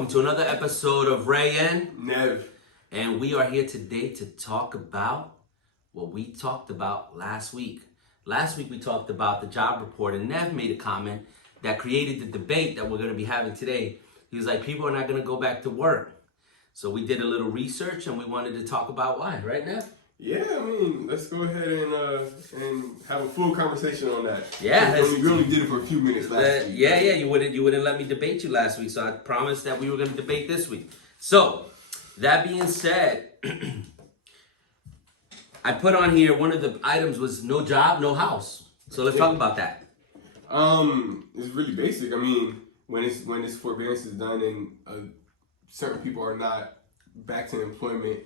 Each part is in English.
welcome to another episode of Rey Nev. And we are here today to talk about what we talked about last week. Last week we talked about the job report, and Nev made a comment that created the debate that we're going to be having today. He was like, people are not going to go back to work. So we did a little research and we wanted to talk about why, right, Nev? Yeah, I mean, let's go ahead and have a full conversation on that. Yeah, we only did it for a few minutes last week. Yeah, you wouldn't let me debate you last week, so I promised that we were going to debate this week. So, that being said, I put on here one of the items was no job, no house. So let's talk about that. It's really basic. I mean, when this forbearance is done and certain people are not back to employment,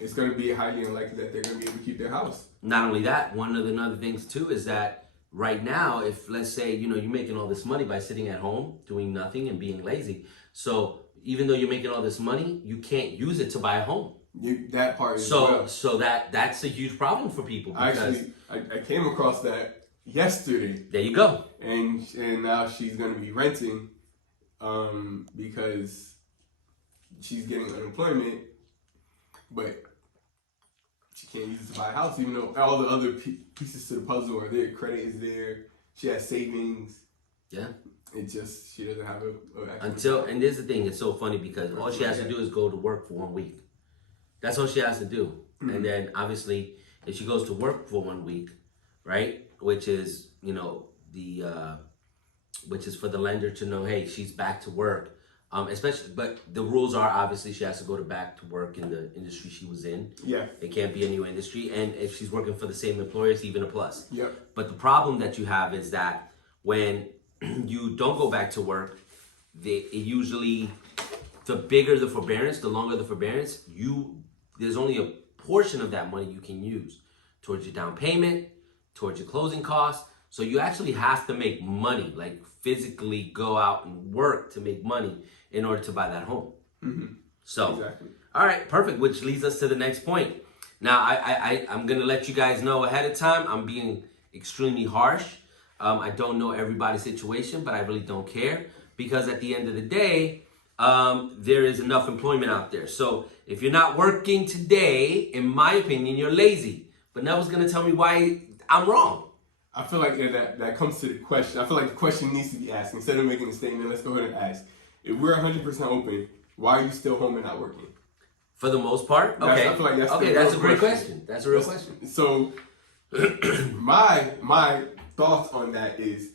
it's going to be highly unlikely that they're going to be able to keep their house. Not only that, one of the other things too is that right now, if let's say, you're making all this money by sitting at home, doing nothing and being lazy. So even though you're making all this money, you can't use it to buy a home. That part as well. So that's a huge problem for people. Because I came across that yesterday. There you go. And now she's going to be renting because she's getting unemployment, but she can't use it to buy a house, even though all the other pieces to the puzzle are there. Credit is there. She has savings. Yeah. It just, she doesn't have and here's the thing, it's so funny because all she has to do is go to work for 1 week. That's all she has to do. Mm-hmm. And then obviously, if she goes to work for 1 week, right, which is, which is for the lender to know, hey, she's back to work. Especially, but the rules are obviously she has to go back to work in the industry she was in. Yeah. It can't be a new industry. And if she's working for the same employer, it's even a plus. Yep. But the problem that you have is that when you don't go back to work, the bigger the forbearance, the longer the forbearance, there's only a portion of that money you can use towards your down payment, towards your closing costs. So you actually have to make money, like physically go out and work to make money in order to buy that home. Mm-hmm. So, exactly. All right, perfect, which leads us to the next point. Now, I'm going to let you guys know ahead of time, I'm being extremely harsh. I don't know everybody's situation, but I really don't care because at the end of the day, there is enough employment out there. So if you're not working today, in my opinion, you're lazy. But Neville's going to tell me why I'm wrong. I feel like that comes to the question. I feel like the question needs to be asked. Instead of making a statement, let's go ahead and ask. If we're 100% open, why are you still home and not working? For the most part? Okay. I feel like that's a great question. That's a real question. So my thoughts on that is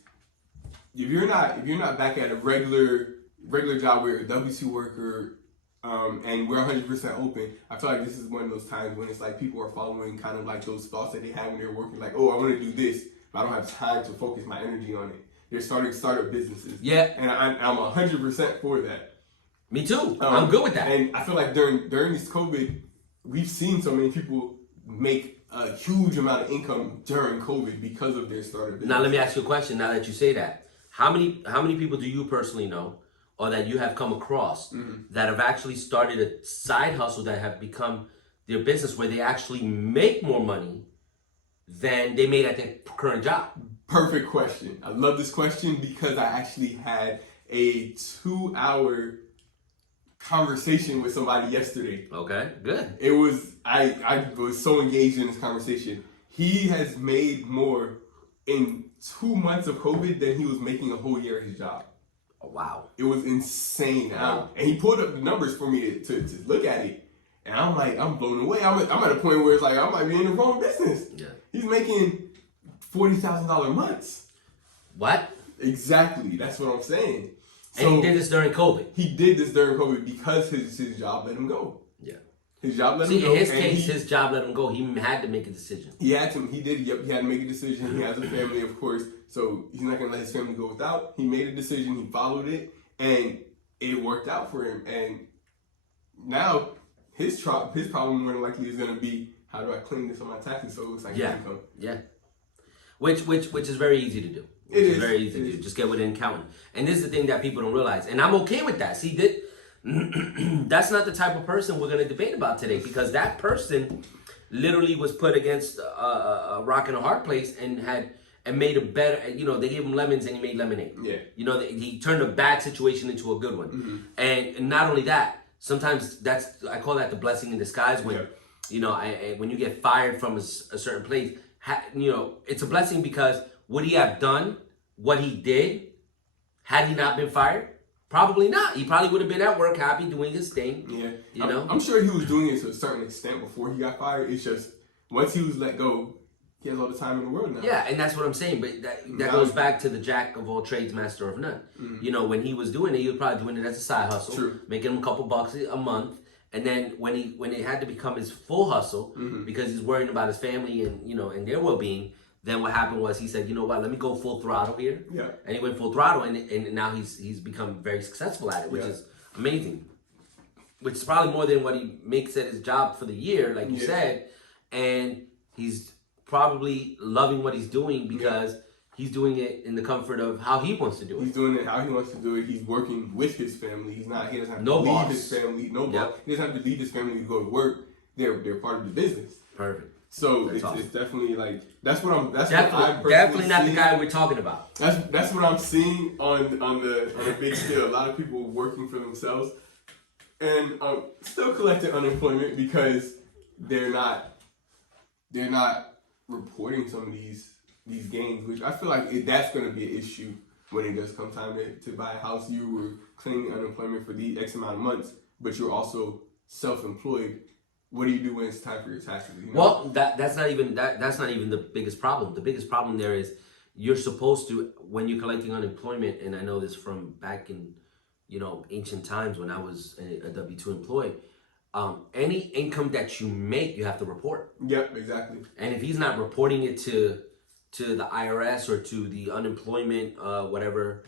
if you're not back at a regular job where you're a W-2 worker, and we're 100% open, I feel like this is one of those times when it's like people are following kind of like those thoughts that they had when they were working, like, oh, I want to do this, but I don't have time to focus my energy on it. They're starting startup businesses. Yeah. And I'm 100% for that. Me too. I'm good with that. And I feel like during this COVID, we've seen so many people make a huge amount of income during COVID because of their startup business. Now let me ask you a question. Now that you say that, how many people do you personally know, or that you have come across, that have actually started a side hustle that have become their business, where they actually make more money than they made at their current job? Perfect question. I love this question because I actually had a 2-hour conversation with somebody yesterday. Okay, good. It was, I was so engaged in this conversation. He has made more in 2 months of COVID than he was making a whole year at his job. Oh, wow. It was insane. Wow. And he pulled up the numbers for me to look at it. And I'm like, I'm blown away. I'm at a point where it's like, I might be in the wrong business. Yeah. He's making $40,000 months. What? Exactly. That's what I'm saying. And he did this during COVID. He did this during COVID because his job let him go. Yeah. His job let him go. In his case, his job let him go. He had to make a decision. He had to. He did. Yep. He had to make a decision. He has a family, of course. So he's not going to let his family go without. He made a decision. He followed it. And it worked out for him. And now his problem more than likely is going to be, how do I claim this on my taxes so it's like income? Yeah. Which is very easy to do. It is very easy to do. Just get within counting. And this is the thing that people don't realize. And I'm okay with that. See, that's not the type of person we're going to debate about today, because that person literally was put against a rock and a hard place and and made a better. You know, they gave him lemons and he made lemonade. Yeah. You know, he turned a bad situation into a good one. And not only that, sometimes I call that the blessing in disguise when, you know, when you get fired from a certain place, you know, it's a blessing because would he have done what he did had he not been fired? Probably not. He probably would have been at work happy doing his thing. Yeah. You know? I'm sure he was doing it to a certain extent before he got fired. It's just once he was let go, he has all the time in the world now. Yeah, and that's what I'm saying. But that goes back to the jack of all trades, master of none. You know, when he was doing it, he was probably doing it as a side hustle, making him a couple bucks a month. And then when it had to become his full hustle, because he's worrying about his family and, you know, and their well-being, then what happened was he said, you know what, let me go full throttle here. Yeah. And he went full throttle, and now he's become very successful at it, which is amazing. Which is probably more than what he makes at his job for the year, like you said. And he's probably loving what he's doing because he's doing it in the comfort of how he wants to do it. He's doing it how he wants to do it. He's working with his family. He doesn't have No to leave boss. his family. No boss. He doesn't have to leave his family to go to work. They're part of the business. Perfect. So That's awesome. it's definitely like that's what I'm Definitely not the guy we're talking about. That's what I'm seeing on the big scale. A lot of people working for themselves and still collecting unemployment because they're not reporting some of these gains, which I feel like that's going to be an issue when it does come time to buy a house. You were claiming unemployment for the X amount of months, but you're also self-employed. What do you do when it's time for your taxes? You know? Well, that's not even the biggest problem. The biggest problem there is you're supposed to, when you're collecting unemployment, and I know this from back in, you know, ancient times when I was a W-2 employee, any income that you make, you have to report. Yep, exactly. And if he's not reporting it to the IRS or to the unemployment whatever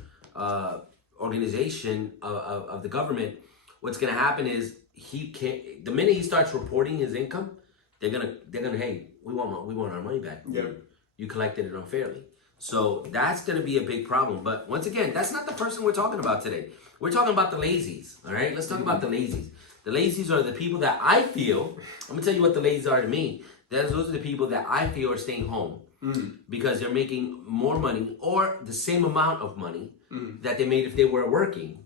organization of the government, what's going to happen is he can't. The minute he starts reporting his income, they're gonna hey, we want our money back. Yeah. You collected it unfairly. So that's gonna be a big problem. But once again, that's not the person we're talking about today. We're talking about the lazies. All right, let's talk about the lazies. The lazies are the people that I feel. I'm gonna tell you what the lazies are to me. Those are the people that I feel are staying home because they're making more money or the same amount of money that they made if they were working.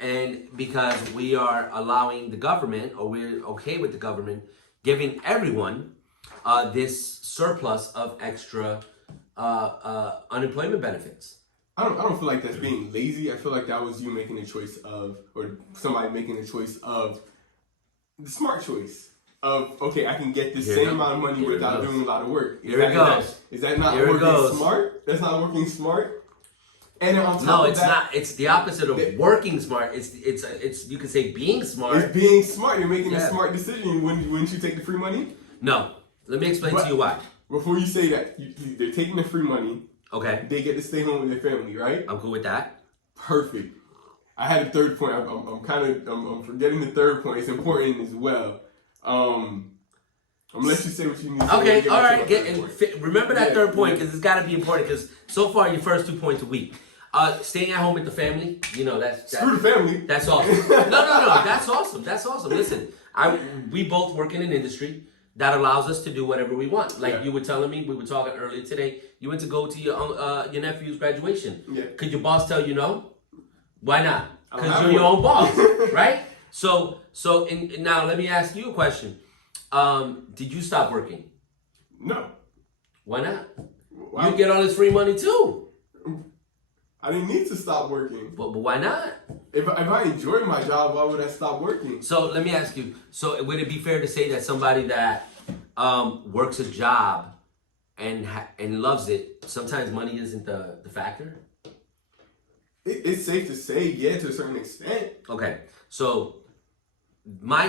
And because we are allowing the government, or we're okay with the government, giving everyone this surplus of extra unemployment benefits. I don't feel like that's being lazy. I feel like that was you making a choice of, or somebody making a choice of, the smart choice of, okay, I can get the same amount of money without doing a lot of work. Is that not working smart? That's not working smart. And on top of that, not. It's the opposite of working smart. It's you could say being smart. It's being smart. You're making a smart decision. Wouldn't you take the free money? No. Let me explain to you why. Before you say that, they're taking the free money. Okay. They get to stay home with their family, right? I'm cool with that. Perfect. I had a third point. I'm forgetting the third point. It's important as well. I'm gonna let you say what you need to say. Okay, all right. Remember that third point because it's got to be important because so far your first 2 points are weak. Staying at home with the family, you know, screw the family. That's awesome. No, that's awesome. That's awesome. Listen, we both work in an industry that allows us to do whatever we want. Like you were telling me, we were talking earlier today. You went to go to your nephew's graduation. Yeah. Could your boss tell you no? Why not? Because you're your own boss, right? So now let me ask you a question. Did you stop working? No. Why not? Wow. You get all this free money too. I didn't need to stop working. But why not? If I enjoyed my job, why would I stop working? So let me ask you. So would it be fair to say that somebody that works a job and loves it, sometimes money isn't the factor? It's safe to say, yeah, to a certain extent. Okay. So my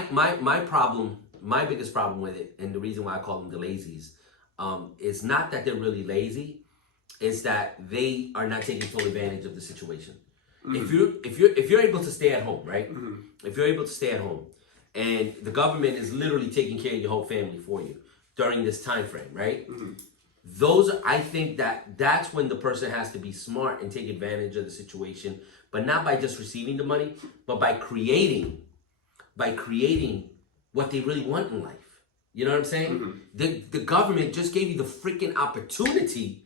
problem, my biggest problem with it, and the reason why I call them the lazies, is not that they're really lazy. Is that they are not taking full advantage of the situation. Mm-hmm. If you're able to stay at home, right? Mm-hmm. If you're able to stay at home, and the government is literally taking care of your whole family for you during this time frame, right? Mm-hmm. I think that's when the person has to be smart and take advantage of the situation, but not by just receiving the money, but by creating what they really want in life. You know what I'm saying? Mm-hmm. The government just gave you the freaking opportunity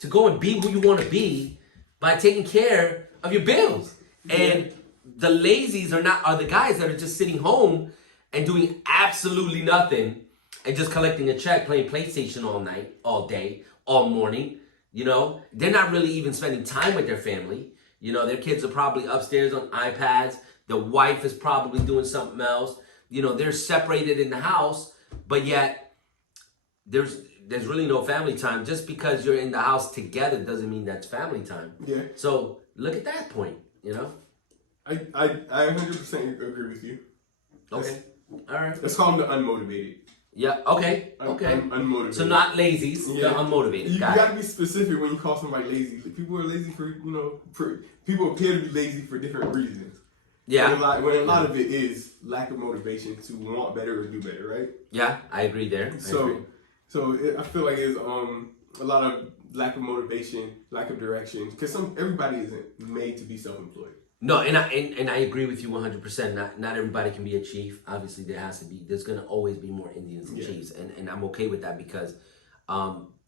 to go and be who you want to be by taking care of your bills. And the lazies are the guys that are just sitting home and doing absolutely nothing and just collecting a check, playing PlayStation all night, all day, all morning. You know, they're not really even spending time with their family. You know, their kids are probably upstairs on iPads. The wife is probably doing something else. You know, they're separated in the house, but yet there's really no family time. Just because you're in the house together doesn't mean that's family time. Yeah. So look at that point, you know? I 100% agree with you. Okay. All right. Let's call them the unmotivated. Yeah, okay. Unmotivated. So not lazies, Yeah. the unmotivated. You Got got to be specific when you call somebody lazy. People are lazy for, people appear to be lazy for different reasons. Yeah. When a lot of it is lack of motivation to want better or do better, right? Yeah, I agree there. I feel like it's a lot of lack of motivation, lack of direction, because everybody isn't made to be self-employed. No, and I agree with you 100%. Not everybody can be a chief. Obviously, there's gonna always be more Indians than chiefs, and I'm okay with that because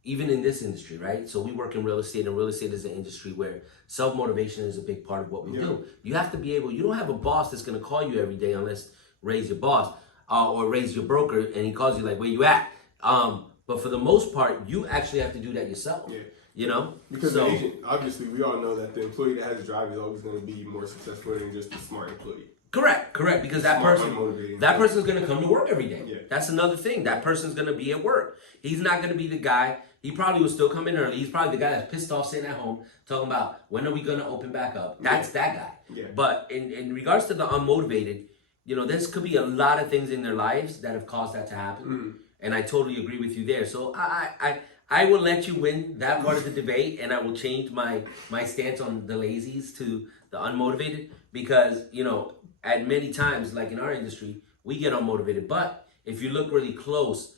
even in this industry, right? So we work in real estate, and real estate is an industry where self-motivation is a big part of what we do. You have to be able. You don't have a boss that's gonna call you every day unless Ray's your boss or Ray's your broker, and he calls you like, "Where you at?" But for the most part, you actually have to do that yourself. Yeah. You know? Because the agent, obviously, we all know that the employee that has a drive is always going to be more successful than just a smart employee. Correct. Because that person's going to come to work every day. Yeah. That's another thing. That person's going to be at work. He's not going to be the guy. He probably will still come in early. He's probably the guy that's pissed off sitting at home talking about when are we going to open back up. That's that guy. Yeah. But in regards to the unmotivated, you know, there could be a lot of things in their lives that have caused that to happen. Mm. And I totally agree with you there. So I will let you win that part of the debate, and I will change my stance on the lazies to the unmotivated because, you know, at many times, like in our industry, we get unmotivated. But if you look really close,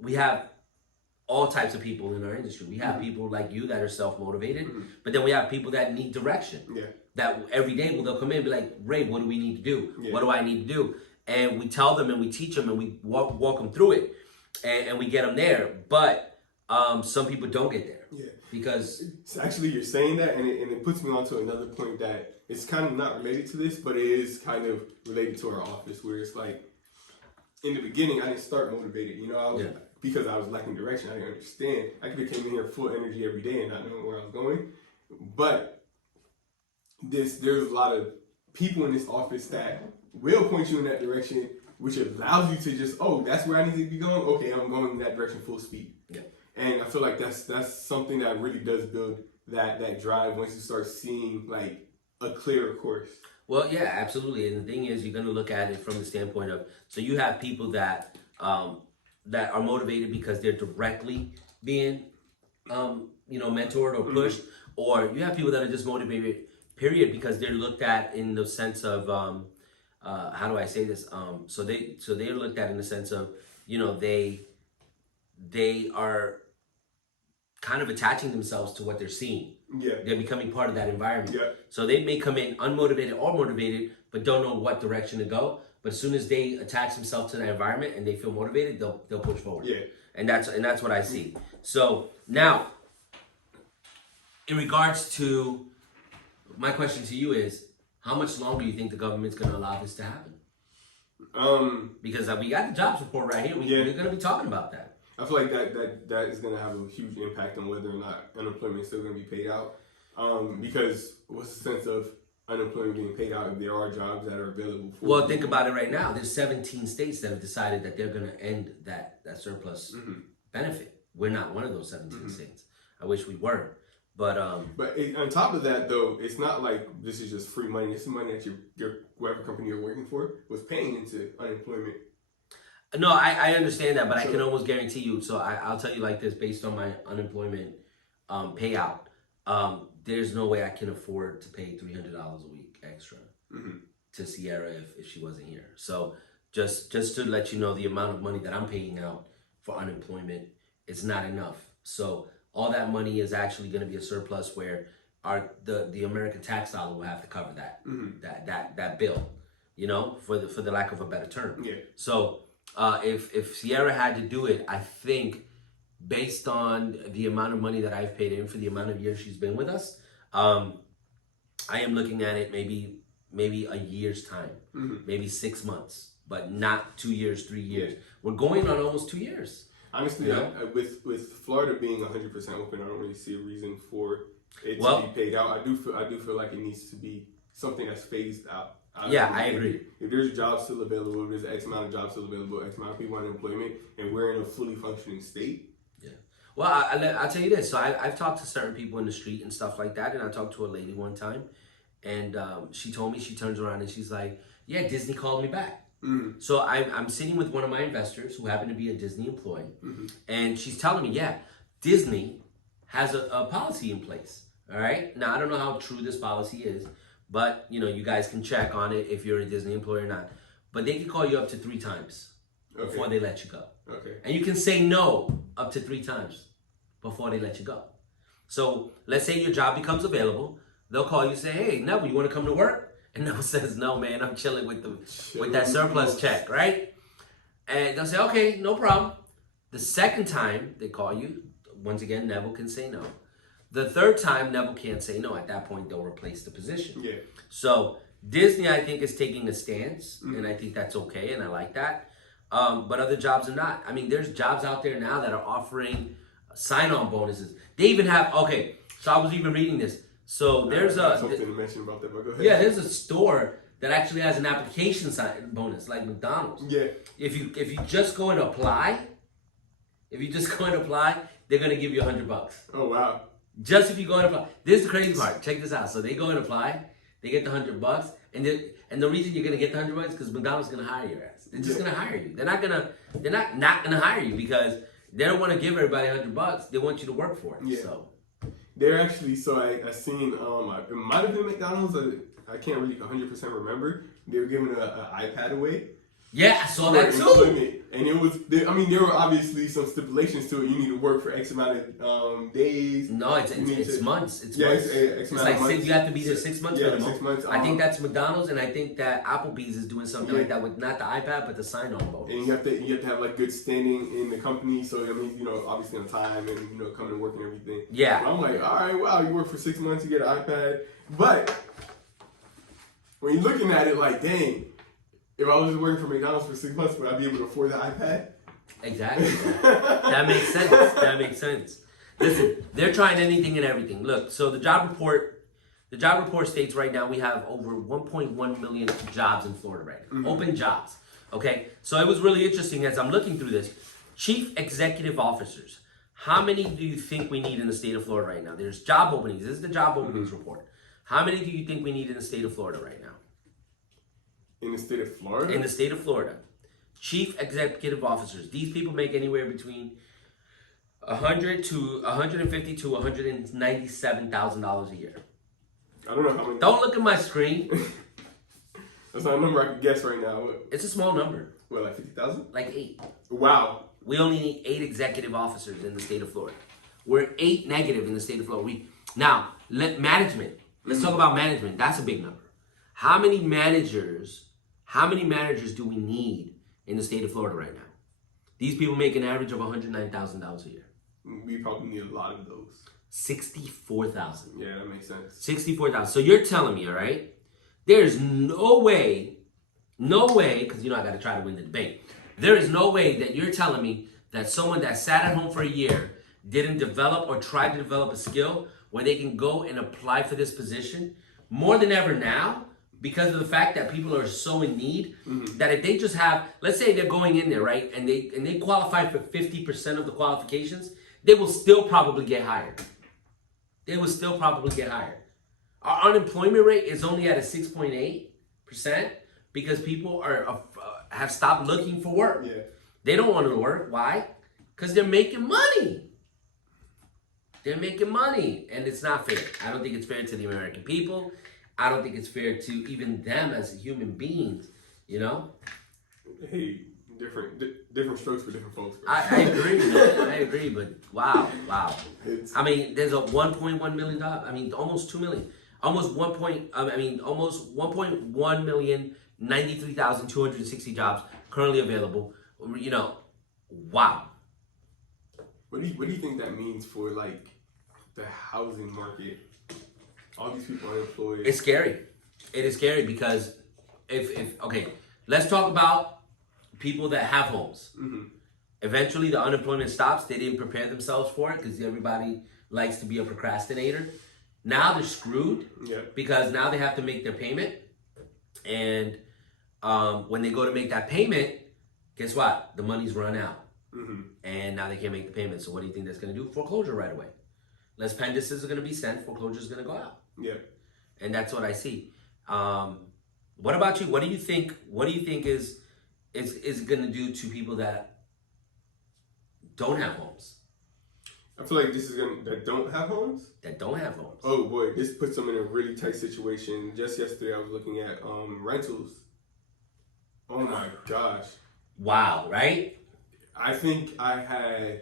we have all types of people in our industry. We have people like you that are self-motivated, but then we have people that need direction. Yeah. That every day they'll come in and be like, Ray, what do we need to do? Yeah. What do I need to do? And we tell them and we teach them and we walk them through it and we get them there. But some people don't get there. Yeah. Because it's actually you're saying that and it puts me on to another point that it's kind of not related to this, but it is kind of related to our office where it's like in the beginning I didn't start motivated. You know, because I was lacking direction, I didn't understand. I could have came in here full energy every day and not knowing where I was going. But there's a lot of people in this office that will point you in that direction, which allows you to just, that's where I need to be going. Okay, I'm going in that direction full speed. Yeah. And I feel like that's something that really does build that drive once you start seeing like a clearer course. Well, yeah, absolutely. And the thing is, you're going to look at it from the standpoint of, so you have people that that are motivated because they're directly being, mentored or pushed, or you have people that are just motivated, period, because they're looked at in the sense of, how do I say this? So they're looked at in the sense of, they are kind of attaching themselves to what they're seeing. Yeah. They're becoming part of that environment. Yeah. So they may come in unmotivated or motivated, but don't know what direction to go. But as soon as they attach themselves to that environment and they feel motivated, they'll push forward. Yeah. And that's what I see. So now, in regards to my question to you is, how much longer do you think the government's going to allow this to happen? Because we got the jobs report right here. We're going to be talking about that. I feel like that is going to have a huge impact on whether or not unemployment is still going to be paid out. Because what's the sense of unemployment being paid out if there are jobs that are available for Well, think about it right now. There's 17 states that have decided that they're going to end that surplus benefit. We're not one of those 17 states. I wish we were. But on top of that, though, it's not like this is just free money. This is money that your whatever company you're working for was paying into unemployment. No, I understand that, but I can almost guarantee you. So I'll tell you like this, based on my unemployment payout, there's no way I can afford to pay $300 a week extra to Sierra if she wasn't here. So just to let you know, the amount of money that I'm paying out for unemployment, it's not enough. So all that money is actually going to be a surplus where the American tax dollar will have to cover that that bill, for the lack of a better term. Yeah. So if Sierra had to do it, I think based on the amount of money that I've paid in for the amount of years she's been with us, I am looking at it maybe a year's time, maybe 6 months, but not 2 years, 3 years. We're going on almost 2 years. Honestly, with Florida being 100% open, I don't really see a reason for it to be paid out. I do feel like it needs to be something that's phased out. Yeah, I agree. If there's jobs still available, if there's X amount of jobs still available, X amount of people on employment, and we're in a fully functioning state. Yeah. Well, I'll tell you this. So I've talked to certain people in the street and stuff like that, and I talked to a lady one time, and she told me, she turns around and she's like, yeah, Disney called me back. So I'm sitting with one of my investors who happened to be a Disney employee, and she's telling me, yeah, Disney has a policy in place. All right. Now, I don't know how true this policy is, but you guys can check on it if you're a Disney employee or not. But they can call you up to 3 times before they let you go. Okay. And you can say no up to 3 times before they let you go. So let's say your job becomes available. They'll call you and say, hey, Neville, you want to come to work? And Neville says, no, man, I'm chilling with that surplus check, right? And they'll say, okay, no problem. The second time they call you, once again, Neville can say no. The third time, Neville can't say no. At that point, they'll replace the position. Yeah. So Disney, I think, is taking a stance, and I think that's okay, and I like that. But other jobs are not. I mean, there's jobs out there now that are offering sign-on bonuses. They even have, okay, so I was even reading this. So there's something to mention about that, but go ahead. Yeah, there's a store that actually has an application bonus, like McDonald's. Yeah. If you just go and apply, they're gonna give you $100. Oh wow. Just if you go and apply. This is the crazy part. Check this out. So they go and apply, they get the $100, and the reason you're gonna get the $100 is because McDonald's is gonna hire your ass. They're just gonna hire you. They're not gonna hire you because they don't want to give everybody $100. They want you to work for it. Yeah. So. They're actually, so I seen, it might have been McDonald's, I can't really 100% remember. They were giving an iPad away. Yeah, I saw that too. And it was, there were obviously some stipulations to it. You need to work for X amount of days. No, it's months. It's months. It's like months. You have to be there 6 months minimum. 6 months. I think that's McDonald's, and I think that Applebee's is doing something like that with not the iPad, but the sign-on bonus. And you have to have like good standing in the company. So I mean, obviously on time and coming to work and everything. Yeah. But I'm like, all right, wow, you work for 6 months, you get an iPad. But when you're looking at it, like, dang. If I was just working for McDonald's for 6 months, would I be able to afford the iPad? Exactly. That makes sense. That makes sense. Listen, they're trying anything and everything. Look, so the job report states right now we have over 1.1 million jobs in Florida right now. Open jobs. Okay? So it was really interesting as I'm looking through this. Chief executive officers. How many do you think we need in the state of Florida right now? There's job openings. This is the job openings report. How many do you think we need in the state of Florida right now? In the state of Florida? In the state of Florida. Chief executive officers. These people make anywhere between $150,000 to $197,000 a year. I don't know how many. Don't look at my screen. That's not a number I can guess right now. It's a small number. What, like 50,000? Like 8. Wow. We only need 8 executive officers in the state of Florida. We're 8 negative in the state of Florida. Now, management. Let's talk about management. That's a big number. How many managers do we need in the state of Florida right now? These people make an average of $109,000 a year. We probably need a lot of those. 64,000. Yeah, that makes sense. 64,000. So you're telling me, all right, there's no way, because I got to try to win the debate. There is no way that you're telling me that someone that sat at home for a year didn't develop or try to develop a skill where they can go and apply for this position more than ever now, because of the fact that people are so in need, that if they just have, let's say they're going in there, right, and they qualify for 50% of the qualifications, they will still probably get hired. Our unemployment rate is only at a 6.8% because people have stopped looking for work. Yeah. They don't want to work. Why? Because they're making money. And it's not fair. I don't think it's fair to the American people. I don't think it's fair to even them as human beings, Hey, different strokes for different folks. I agree, man. I agree, but wow. I mean, there's a 1.1 million jobs. I mean, almost 2 million. Almost 1.1 million, 93,260 jobs currently available. Wow. What do you think that means for like the housing market? All these people unemployed. It's scary. It is scary because if okay, let's talk about people that have homes. Mm-hmm. Eventually, the unemployment stops. They didn't prepare themselves for it because everybody likes to be a procrastinator. Now they're screwed because now they have to make their payment, and when they go to make that payment, guess what? The money's run out, and now they can't make the payment. So what do you think that's going to do? Foreclosure right away. Less pendices are going to be sent. Foreclosure is going to go out. Yeah, and that's what I see. What about you? What do you think? What do you think is going to do to people that don't have homes? I feel like this is that don't have homes. That don't have homes. Oh boy, this puts them in a really tight situation. Just yesterday, I was looking at rentals. Oh my gosh! Wow, right? I think I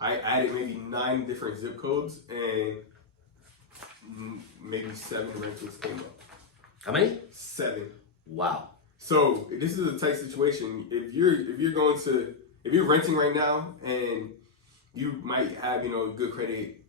added maybe 9 different zip codes and maybe 7 rentals came up. How many? 7. Wow. So this is a tight situation. If you're renting right now and you might have good credit,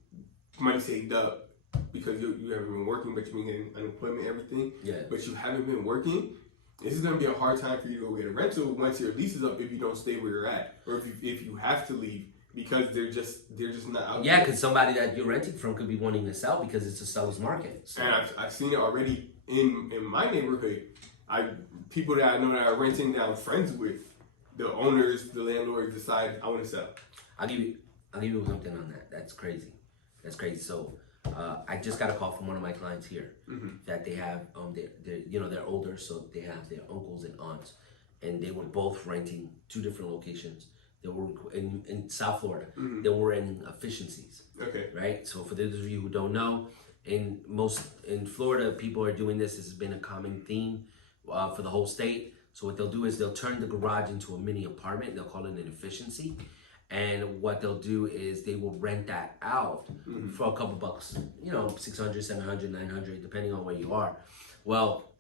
money saved up because you haven't been working, but you've been getting unemployment, everything. Yeah. But you haven't been working. This is gonna be a hard time for you to go get a rental once your lease is up if you don't stay where you're at, or if you have to leave because they're just not out. Yeah, because somebody that you're renting from could be wanting to sell because it's a seller's market. So. And I've seen it already in my neighborhood. People that I know that are renting that I'm friends with, the owners, the landlords decide I want to sell. I'll give you something on that. That's crazy. So I just got a call from one of my clients here that they have they're older, so they have their uncles and aunts, and they were both renting 2 different locations. They were in South Florida. They were in efficiencies. Okay. Right. So for those of you who don't know, in Florida, people are doing this. This has been a common theme for the whole state. So what they'll do is they'll turn the garage into a mini apartment. They'll call it an efficiency. And what they'll do is they will rent that out for a couple bucks, $600, $700, $900, depending on where you are. Well,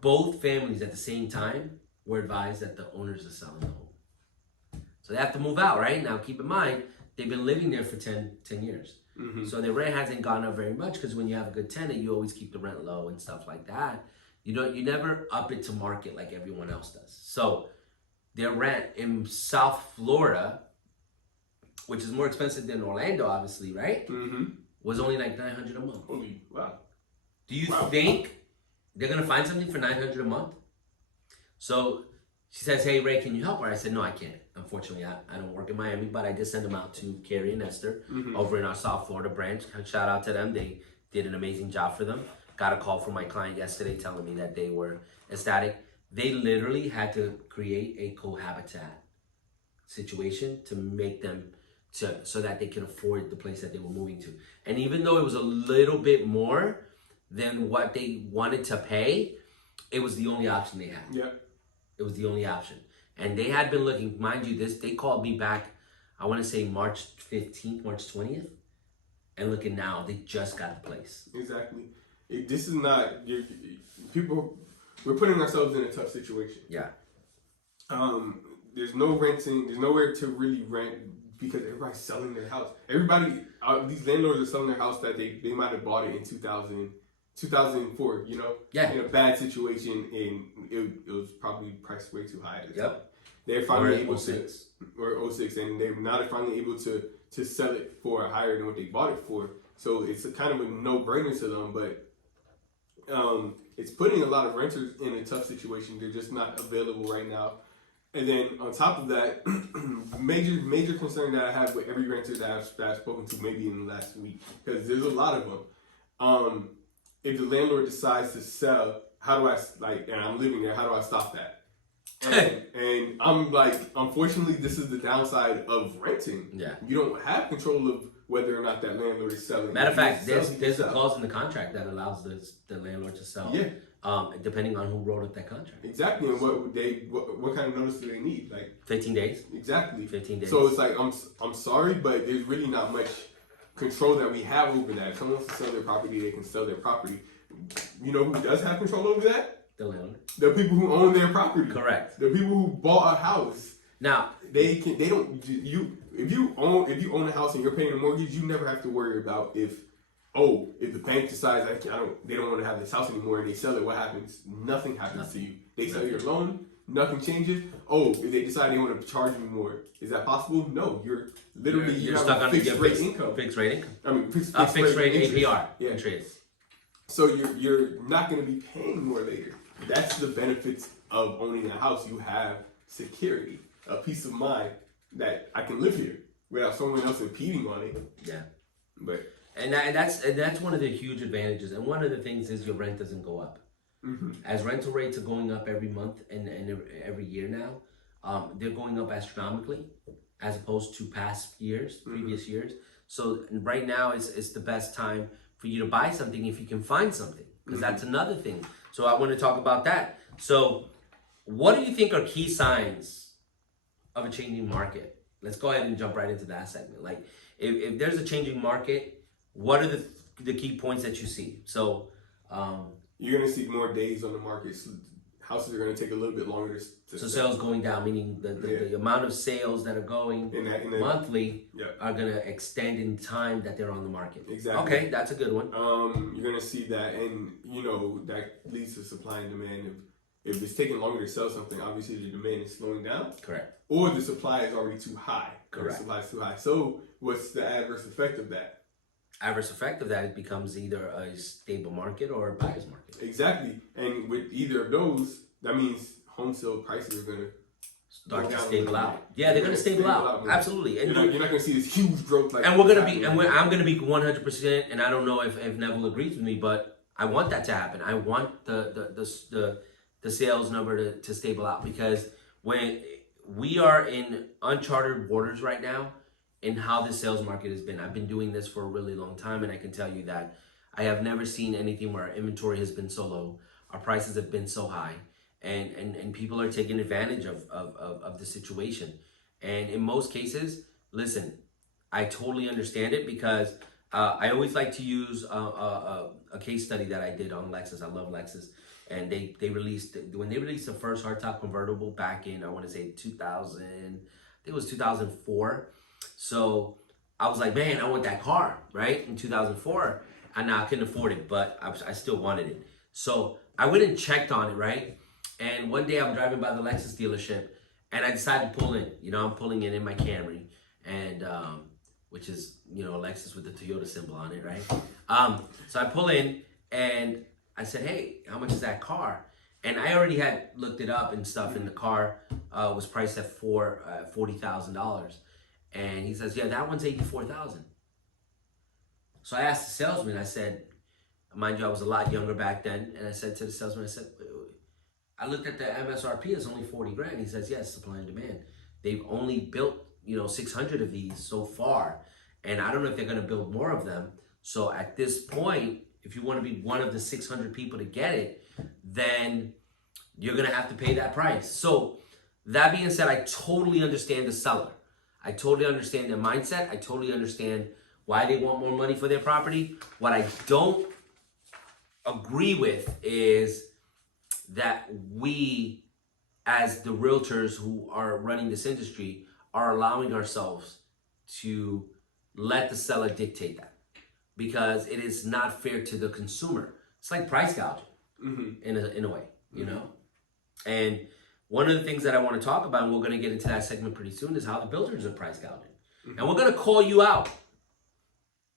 both families at the same time were advised that the owners are selling the home. So they have to move out, right? Now, keep in mind, they've been living there for 10 years. So their rent hasn't gone up very much because when you have a good tenant, you always keep the rent low and stuff like that. You never up it to market like everyone else does. So their rent in South Florida, which is more expensive than Orlando, obviously, right? Was only like $900 a month. Holy wow! Do you think they're gonna find something for $900 a month? So she says, "Hey Ray, can you help her?" I said, "No, I can't. Unfortunately, I don't work in Miami, but I did send them out to Carrie and Esther over in our South Florida branch. Shout out to them. They did an amazing job for them. Got a call from my client yesterday telling me that they were ecstatic. They literally had to create a cohabitat situation to make them so that they can afford the place that they were moving to. And even though it was a little bit more than what they wanted to pay, it was the only option they had. Yeah. It was the only option. And they had been looking, mind you, they called me back, I want to say March 15th, March 20th. And looking now, they just got the place. Exactly. This is not, people, we're putting ourselves in a tough situation. Yeah. There's no renting, there's nowhere to really rent because everybody's selling their house. These landlords are selling their house that they might have bought it in 2004, Yeah. in a bad situation, and it was probably priced way too high at the time. They're Or finally able 06. or 06, and they're now finally able to sell it for higher than what they bought it for. So it's a kind of a no-brainer to them, but it's putting a lot of renters in a tough situation. They're just not available right now. And then on top of that, major concern that I have with every renter that I've spoken to, maybe in the last week, because there's a lot of them. If the landlord decides to sell, how do I and I'm living there, how do I stop that? And I'm like, unfortunately, this is the downside of renting. Yeah. You don't have control of whether or not that landlord is selling. Matter of fact, there's a clause in the contract that allows the landlord to sell. Yeah. Depending on who wrote up that contract. Exactly, and what kind of notice do they need? 15 days. Exactly. 15 days. So it's like I'm sorry, but there's really not much control that we have over that. If someone wants to sell their property, they can sell their property. You know who does have control over that? The landlord. The people who own their property. Correct. The people who bought a house. Now, They don't. If you own a house and you're paying a mortgage, you never have to worry about if the bank decides they don't want to have this house anymore and they sell it, what happens? Nothing happens to you. They sell your loan, nothing changes. If they decide they want to charge you more, is that possible? No, you're literally you're stuck on fixed rate income. Fixed rate income. I mean, fixed rate interest. APR. Yeah. Interest. So you're not going to be paying more later. That's the benefits of owning a house. You have security, a peace of mind that I can live here without someone else impeding on it. Yeah. But and that's one of the huge advantages. And one of the things is your rent doesn't go up. mm-hmm. As rental rates are going up every month and every year now, they're going up astronomically as opposed to past years, previous years. So right now is the best time for you to buy something if you can find something, because that's another thing. So I want to talk about that. So what do you think are key signs of a changing market? Let's go ahead and jump right into that segment. Like if there's a changing market, what are the key points that you see? So you're going to see more days on the market. So houses are going to take a little bit longer to so sales going down, meaning the amount of sales that are going monthly are going to extend in time that they're on the market. Exactly. Okay, that's a good one. You're going to see that, and that leads to supply and demand. If it's taking longer to sell something, obviously the demand is slowing down. Correct. Or the supply is already too high. Correct. The supply is too high. So what's the adverse effect of that? Adverse effect of that, it becomes either a stable market or a buyer's market. Exactly. And with either of those, that means home sale prices are going to start to stable out. Yeah, they're going to stable out. Absolutely. And you're not going to see this huge growth. And we're going to be, and I'm going to be 100%. And I don't know if Neville agrees with me, but I want that to happen. I want the sales number to stable out, because when we are in uncharted waters right now in how the sales market has been. I've been doing this for a really long time, and I can tell you that I have never seen anything where our inventory has been so low, our prices have been so high, and people are taking advantage of the situation. And in most cases, listen, I totally understand it, because I always like to use a case study that I did on Lexus. I love Lexus. And they released, when they released the first hardtop convertible back in, I want to say 2000, I think it was 2004. So I was like, man, I want that car, right? In 2004. And I couldn't afford it, but I still wanted it. So I went and checked on it, right? And one day I'm driving by the Lexus dealership, and I decided to pull in. I'm pulling in my Camry, and which is, a Lexus with the Toyota symbol on it, right? So I pull in, and I said, hey, how much is that car? And I already had looked it up and stuff, and the car was priced at $40,000. And he says, yeah, that one's $84,000. So I asked the salesman, I said, mind you, I was a lot younger back then, and I said to the salesman, I said, I looked at the MSRP, it's only 40 grand. He says, yes, supply and demand. They've only built, 600 of these so far, and I don't know if they're gonna build more of them. So at this point, if you want to be one of the 600 people to get it, then you're going to have to pay that price. So that being said, I totally understand the seller. I totally understand their mindset. I totally understand why they want more money for their property. What I don't agree with is that we, as the realtors who are running this industry, are allowing ourselves to let the seller dictate that, because it is not fair to the consumer. It's like price gouging in a way, And one of the things that I want to talk about, and we're going to get into that segment pretty soon, is how the builders are price gouging. And we're going to call you out.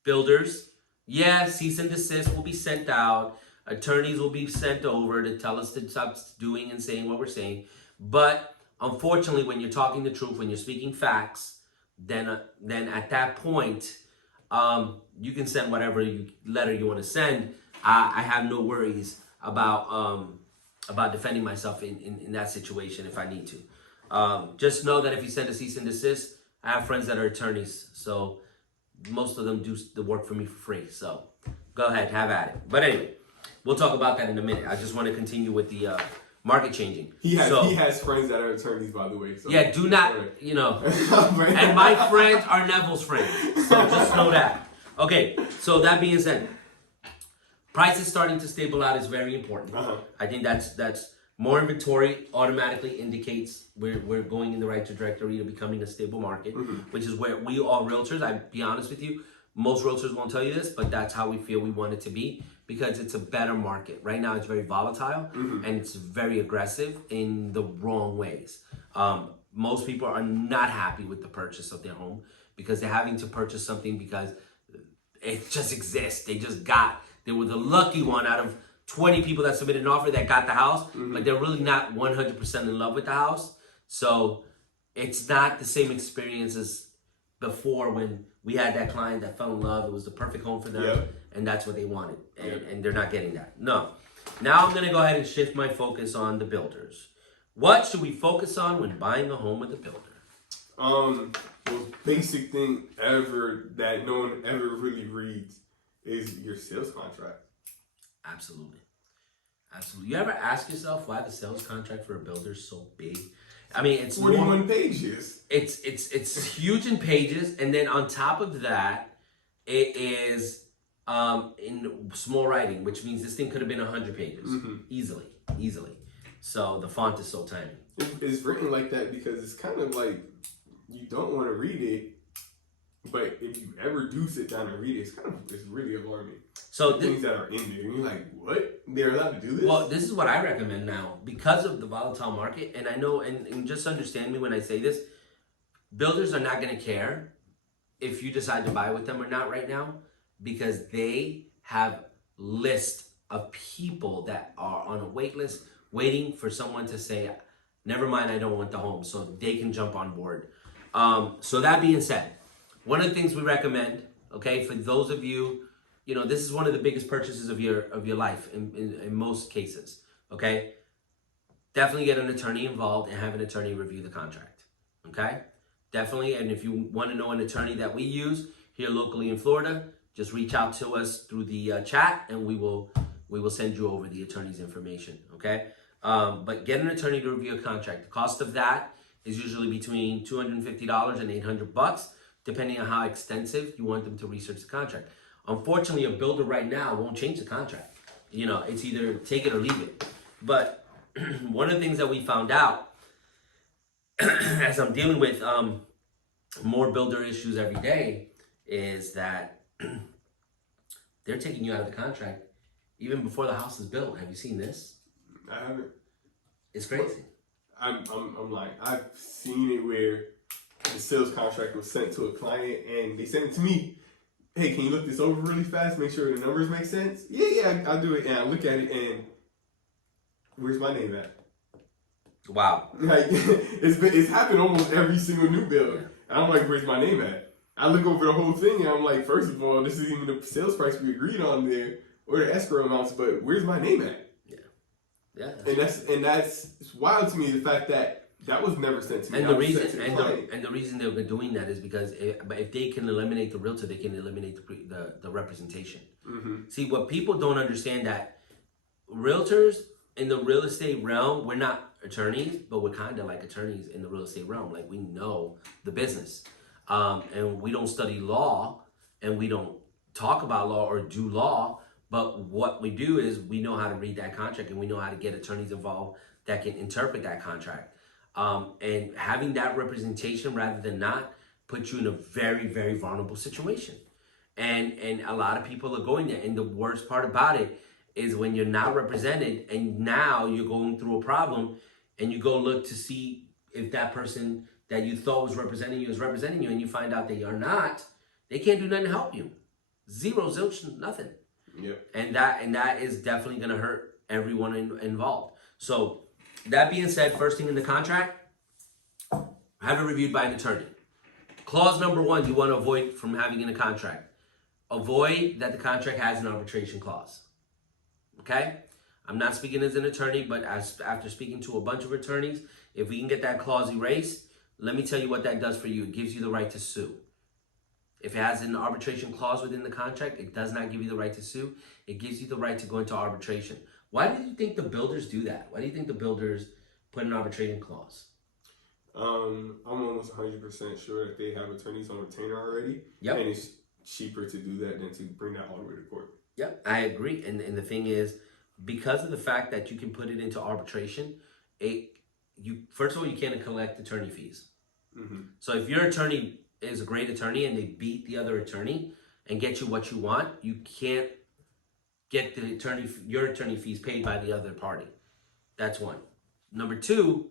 Builders, cease and desist will be sent out. Attorneys will be sent over to tell us to stop doing and saying what we're saying. But unfortunately, when you're talking the truth, when you're speaking facts, then at that point, you can send whatever letter you want to send. I have no worries about defending myself in that situation if I need to. Just know that if you send a cease and desist, I have friends that are attorneys, so most of them do the work for me for free. So go ahead, have at it. But anyway, we'll talk about that in a minute. I just want to continue with the market changing. He has friends that are attorneys, by the way. So yeah, do not, and my friends are Neville's friends, so just know that. Okay, so that being said, prices starting to stable out is very important. I think that's More inventory automatically indicates we're going in the right trajectory to becoming a stable market, which is where we all realtors, I'll be honest with you, most realtors won't tell you this, but that's how we feel we want it to be because it's a better market. Right now it's very volatile and it's very aggressive in the wrong ways. Most people are not happy with the purchase of their home because they're having to purchase something because it just exists. They were the lucky one out of 20 people that submitted an offer that got the house, but they're really not 100% in love with the house. So it's not the same experience as before when we had that client that fell in love. It was the perfect home for them, and that's what they wanted, and they're not getting that. No. Now I'm going to go ahead and shift my focus on the builders. What should we focus on when buying a home with a builder? Most basic thing ever that no one ever really reads is your sales contract. Absolutely. You ever ask yourself why the sales contract for a builder is so big? I mean, it's 41 pages. It's huge in pages, and then on top of that, it is in small writing, which means this thing could have been 100 pages easily. So the font is so tiny. It's written like that because it's kind of like you don't want to read it, but if you ever do sit down and read it, it's really alarming. So things that are in there, and you're like, what? They're allowed to do this? Well, this is what I recommend now because of the volatile market, and I know, and just understand me when I say this, builders are not going to care if you decide to buy with them or not right now because they have lists of people that are on a wait list waiting for someone to say, never mind, I don't want the home, so they can jump on board. So that being said, one of the things we recommend, okay, for those of you, this is one of the biggest purchases of your life in most cases, okay? Definitely get an attorney involved and have an attorney review the contract, okay? Definitely, and if you want to know an attorney that we use here locally in Florida, just reach out to us through the chat and we will send you over the attorney's information, okay? But get an attorney to review a contract. The cost of that is usually between $250 and $800, depending on how extensive you want them to research the contract. Unfortunately, a builder right now won't change the contract. It's either take it or leave it. But one of the things that we found out as I'm dealing with more builder issues every day is that they're taking you out of the contract even before the house is built. Have you seen this? I haven't. It's crazy. I'm like, I've seen it where the sales contract was sent to a client and they sent it to me. Hey, can you look this over really fast? Make sure the numbers make sense. Yeah, I'll do it. And I look at it and where's my name at? Wow. Like it's happened almost every single new build. And I'm like, where's my name at? I look over the whole thing and I'm like, first of all, this isn't even the sales price we agreed on there or the escrow amounts, but where's my name at? Yeah. And that's it's wild to me, the fact that was never sent to me. And the reason they're doing that is because if they can eliminate the realtor, they can eliminate the representation. See, what people don't understand that realtors in the real estate realm, we're not attorneys, but we're kind of like attorneys in the real estate realm. Like we know the business, and we don't study law, and we don't talk about law or do law. But what we do is we know how to read that contract and we know how to get attorneys involved that can interpret that contract. And having that representation rather than not puts you in a very, very vulnerable situation. And a lot of people are going there. And the worst part about it is when you're not represented and now you're going through a problem and you go look to see if that person that you thought was representing you is representing you and you find out they are not, they can't do nothing to help you. Zero, zilch, nothing. Yep. And that is definitely going to hurt everyone involved. So that being said, first thing in the contract, have it reviewed by an attorney. Clause number 1 you want to avoid from having in a contract. Avoid that the contract has an arbitration clause. Okay? I'm not speaking as an attorney, but after speaking to a bunch of attorneys, if we can get that clause erased, let me tell you what that does for you. It gives you the right to sue. If it has an arbitration clause within the contract, it does not give you the right to sue. It gives you the right to go into arbitration. Why do you think the builders do that? Why do you think the builders put an arbitration clause? I'm almost 100% sure that they have attorneys on retainer already. Yep. And it's cheaper to do that than to bring that all the way to court. Yep, I agree. And the thing is, because of the fact that you can put it into arbitration, first of all, you can't collect attorney fees. So if your attorney is a great attorney and they beat the other attorney and get you what you want, you can't get your attorney fees paid by the other party. That's one. Number two,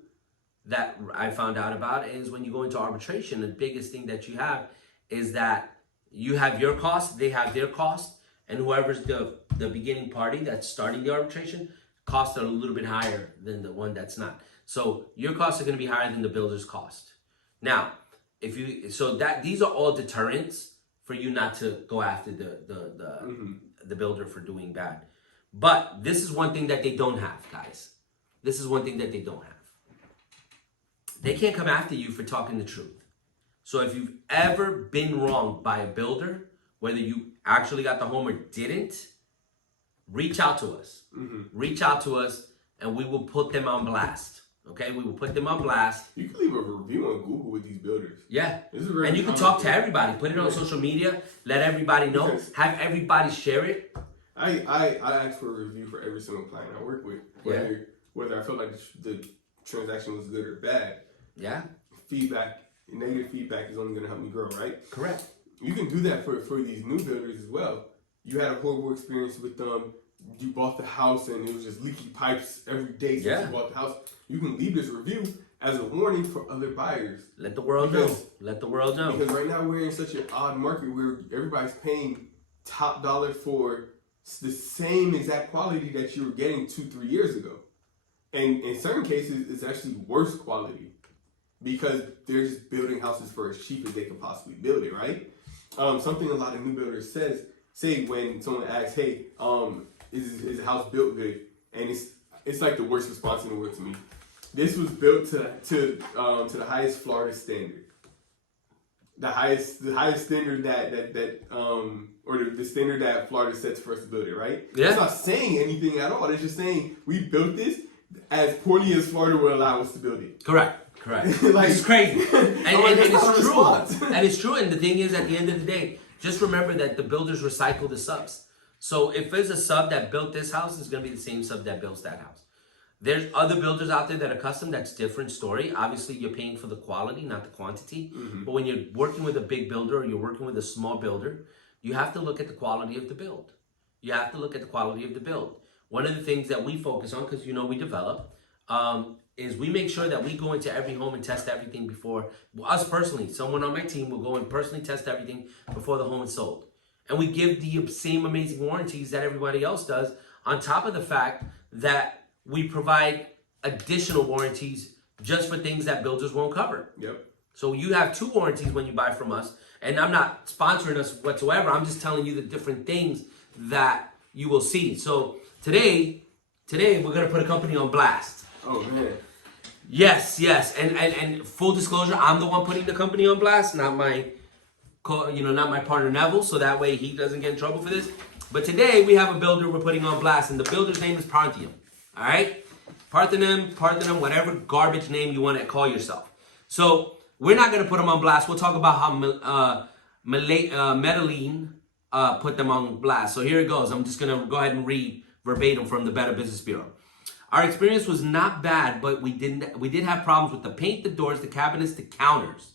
that I found out about is when you go into arbitration, the biggest thing that you have is that you have your costs, they have their costs, and whoever's the beginning party that's starting the arbitration, costs are a little bit higher than the one that's not. So your costs are going to be higher than the builder's cost. Now, these are all deterrents for you not to go after the builder for doing bad. But this is one thing that they don't have, guys. This is one thing that they don't have. They can't come after you for talking the truth. So if you've ever been wronged by a builder, whether you actually got the home or didn't, reach out to us. Reach out to us and we will put them on blast. Okay, we will put them on blast. You can leave a review on Google with these builders. Yeah, and you can talk to everybody. Put it on social media. Let everybody know. Because have everybody share it. I ask for a review for every single client I work with, whether I feel like the transaction was good or bad. Yeah. Negative feedback is only going to help me grow, right? Correct. You can do that for these new builders as well. You had a horrible experience with them. You bought the house and it was just leaky pipes every day since you bought the house. You can leave this review as a warning for other buyers. Let the world know. Let the world know. Because right now we're in such an odd market where everybody's paying top dollar for the same exact quality that you were getting 2-3 years ago. And in certain cases, it's actually worse quality because they're just building houses for as cheap as they can possibly build it, right? Something a lot of new builders say when someone asks, hey, is the house built good? And it's like the worst response in the world to me. This was built to the highest Florida standard. The highest standard the standard that Florida sets for us to build it, right? Yeah. It's not saying anything at all. It's just saying we built this as poorly as Florida will allow us to build it. Correct. Like, it's crazy. And it's true. Response. And it's true. And the thing is, at the end of the day, just remember that the builders recycle the subs. So if there's a sub that built this house, it's going to be the same sub that builds that house. There's other builders out there that are custom. That's a different story. Obviously, you're paying for the quality, not the quantity. But when you're working with a big builder or you're working with a small builder, you have to look at the quality of the build. One of the things that we focus on, because we develop, is we make sure that we go into every home and test everything before. Us personally, someone on my team will go and personally test everything before the home is sold. And we give the same amazing warranties that everybody else does, on top of the fact that we provide additional warranties just for things that builders won't cover. Yep. So you have 2 warranties when you buy from us. And I'm not sponsoring us whatsoever. I'm just telling you the different things that you will see. So today we're going to put a company on blast. Oh, man. Yes. And full disclosure, I'm the one putting the company on blast, not my partner Neville, so that way he doesn't get in trouble for this. But today we have a builder we're putting on blast, and the builder's name is Parthium. All right? Parthenon, whatever garbage name you want to call yourself. So we're not going to put them on blast. We'll talk about how Medellin put them on blast. So here it goes. I'm just going to go ahead and read verbatim from the Better Business Bureau. Our experience was not bad, but we did have problems with the paint, the doors, the cabinets, the counters.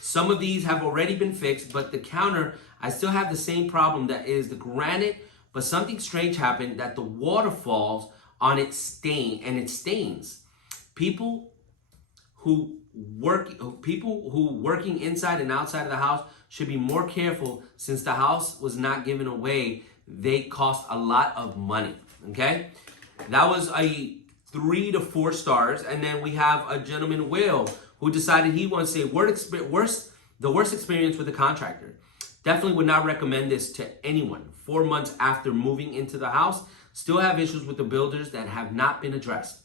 Some of these have already been fixed, but the counter, I still have the same problem, that is the granite, but something strange happened that the water falls on its stain and it stains. People who working inside and outside of the house should be more careful, since the house was not given away. They cost a lot of money. Okay, that was a 3 to 4 stars. And then we have a gentleman, Will, who decided he wants to say the worst experience with the contractor. Definitely would not recommend this to anyone. 4 months after moving into the house, still have issues with the builders that have not been addressed.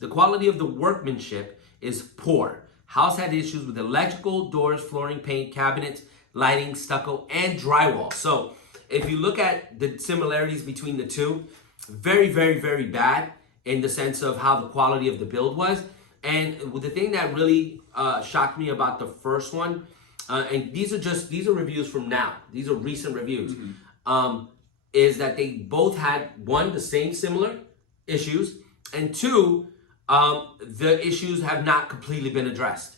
The quality of the workmanship is poor. House had issues with electrical, doors, flooring, paint, cabinets, lighting, stucco, and drywall. So if you look at the similarities between the two, very, very, very bad in the sense of how the quality of the build was. And the thing that really shocked me about the first one, and these are reviews from now. These are recent reviews. Is that they both had the same similar issues, and two, the issues have not completely been addressed.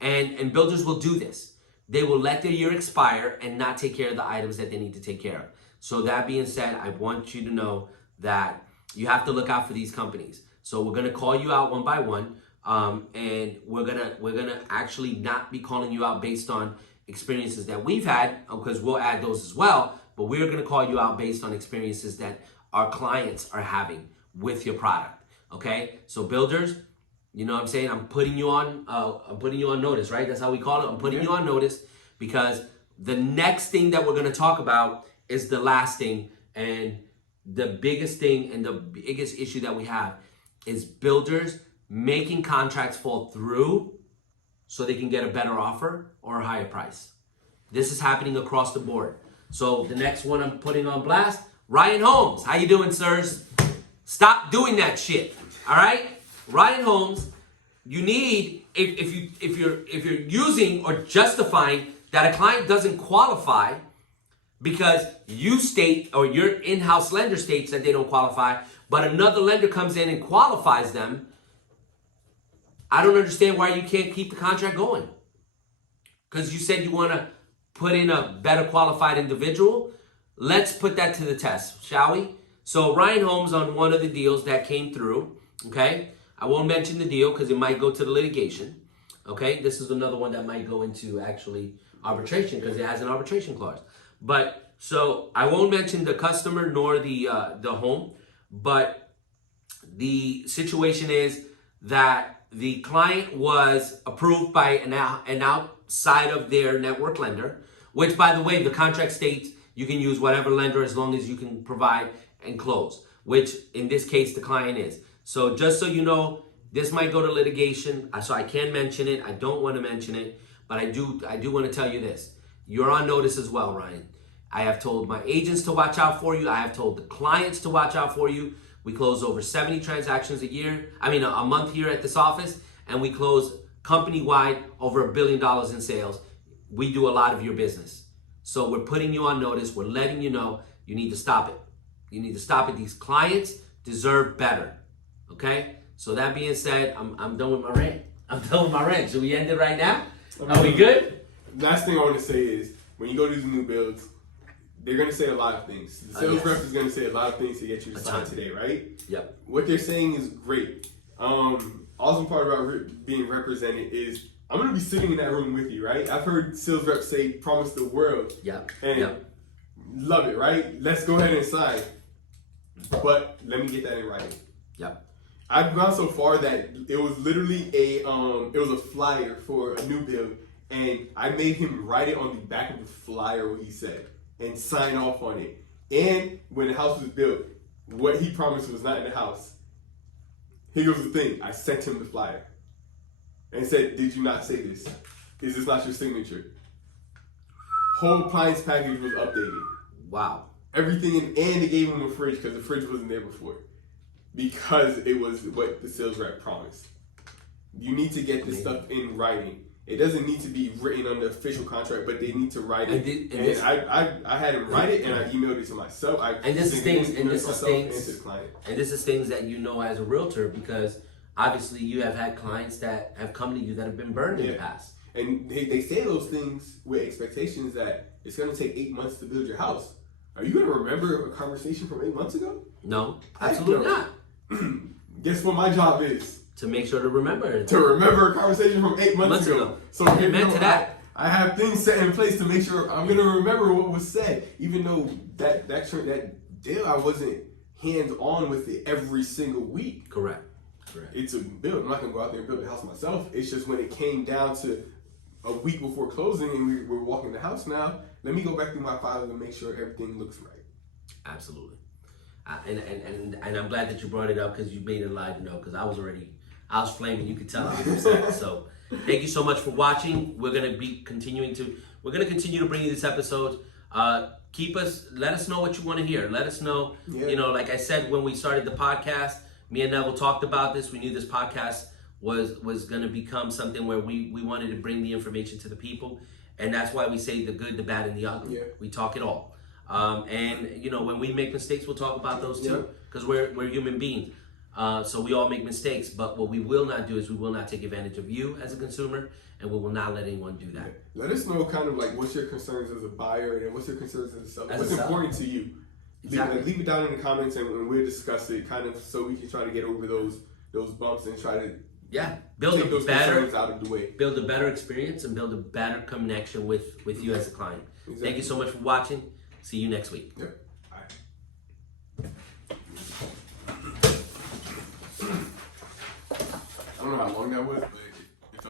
And builders will do this. They will let their year expire and not take care of the items that they need to take care of. So that being said, I want you to know that you have to look out for these companies. So we're gonna call you out one by one, and we're gonna actually not be calling you out based on experiences that we've had, because we'll add those as well. But we're gonna call you out based on experiences that our clients are having with your product. Okay? So builders, you know what I'm saying? I'm putting you on notice, right? That's how we call it. I'm putting you on notice, because the next thing that we're gonna talk about is the last thing, and the biggest thing and the biggest issue that we have is builders making contracts fall through so they can get a better offer or a higher price. This is happening across the board. So the next one I'm putting on blast, Ryan Holmes. How you doing, sirs? Stop doing that shit. All right? Ryan Holmes, you need, if you're using or justifying that a client doesn't qualify because you state, or your in-house lender states that they don't qualify, but another lender comes in and qualifies them, I don't understand why you can't keep the contract going. Because you said you want to put in a better qualified individual. Let's put that to the test, shall we? So Ryan Holmes on one of the deals that came through, okay? I won't mention the deal because it might go to the litigation, okay? This is another one that might go into actually arbitration because it has an arbitration clause. But so I won't mention the customer nor the home, but the situation is that the client was approved by an outside of their network lender, which, by the way, the contract states you can use whatever lender as long as you can provide and close, which in this case the client is. So just so you know, this might go to litigation, so I can mention it. I don't want to mention it, but I do want to tell you this. You're on notice as well, Ryan. I have told my agents to watch out for you. I have told the clients to watch out for you. We close over 70 transactions a month here at this office, and we close company-wide over $1 billion in sales. We do a lot of your business. So we're putting you on notice. We're letting you know you need to stop it. You need to stop it. These clients deserve better. Okay? So that being said, I'm done with my rant. I'm done with my rant. Should we end it right now? Are we good? Last thing I want to say is, when you go to these new builds, they're going to say a lot of things. The sales rep is going to say a lot of things to get you to sign today, right? Yep. What they're saying is great. Awesome part about being represented is I'm going to be sitting in that room with you, right? I've heard sales reps say, promise the world. Yep. And love it, right? Let's go ahead and sign. But let me get that in writing. Yep. I've gone so far that it was literally it was a flyer for a new build, and I made him write it on the back of the flyer what he said and sign off on it. And when the house was built, what he promised was not in the house. Here goes the thing. I sent him the flyer and said, did you not say this? Is this not your signature? Whole appliance package was updated. Wow. Everything, and they gave him a fridge because the fridge wasn't there before. Because it was what the sales rep promised. You need to get this stuff in writing. It doesn't need to be written on the official contract, but they need to write it. I had him write it, and I emailed it to myself. This is things that you know as a realtor, because obviously you have had clients that have come to you that have been burned in the past. And they say those things with expectations that it's going to take 8 months to build your house. Are you going to remember a conversation from 8 months ago? No, absolutely not. Guess what my job is? To make sure to remember. To remember a conversation from 8 months ago. So I have things set in place to make sure I'm going to remember what was said. Even though that deal, I wasn't hands-on with it every single week. Correct. It's a build. I'm not going to go out there and build the house myself. It's just when it came down to a week before closing and we're walking the house now, let me go back through my files and make sure everything looks right. Absolutely. And I'm glad that you brought it up, because you made it live, because I was flaming. You could tell I was upset. So thank you so much for watching. We're gonna continue to bring you these episodes. Let us know what you want to hear. Let us know. Like I said when we started the podcast, me and Neville talked about this. We knew this podcast was gonna become something where we wanted to bring the information to the people, and that's why we say the good, the bad, and the ugly. We talk it all. And you know, when we make mistakes, we'll talk about those too, Yeah. because we're human beings. So we all make mistakes, but what we will not do is we will not take advantage of you as a consumer, and we will not let anyone do that. Let us know kind of like what's your concerns as a buyer and what's your concerns as a seller. As What's a seller. important to you? Exactly. Leave it down in the comments and we'll discuss it kind of so we can try to get over those bumps and try to Build take a those better concerns out of the way. build a better experience and build a better connection with you as a client. Exactly. Thank you so much for watching. See you next week. Yep. All right. I don't know how long that was, but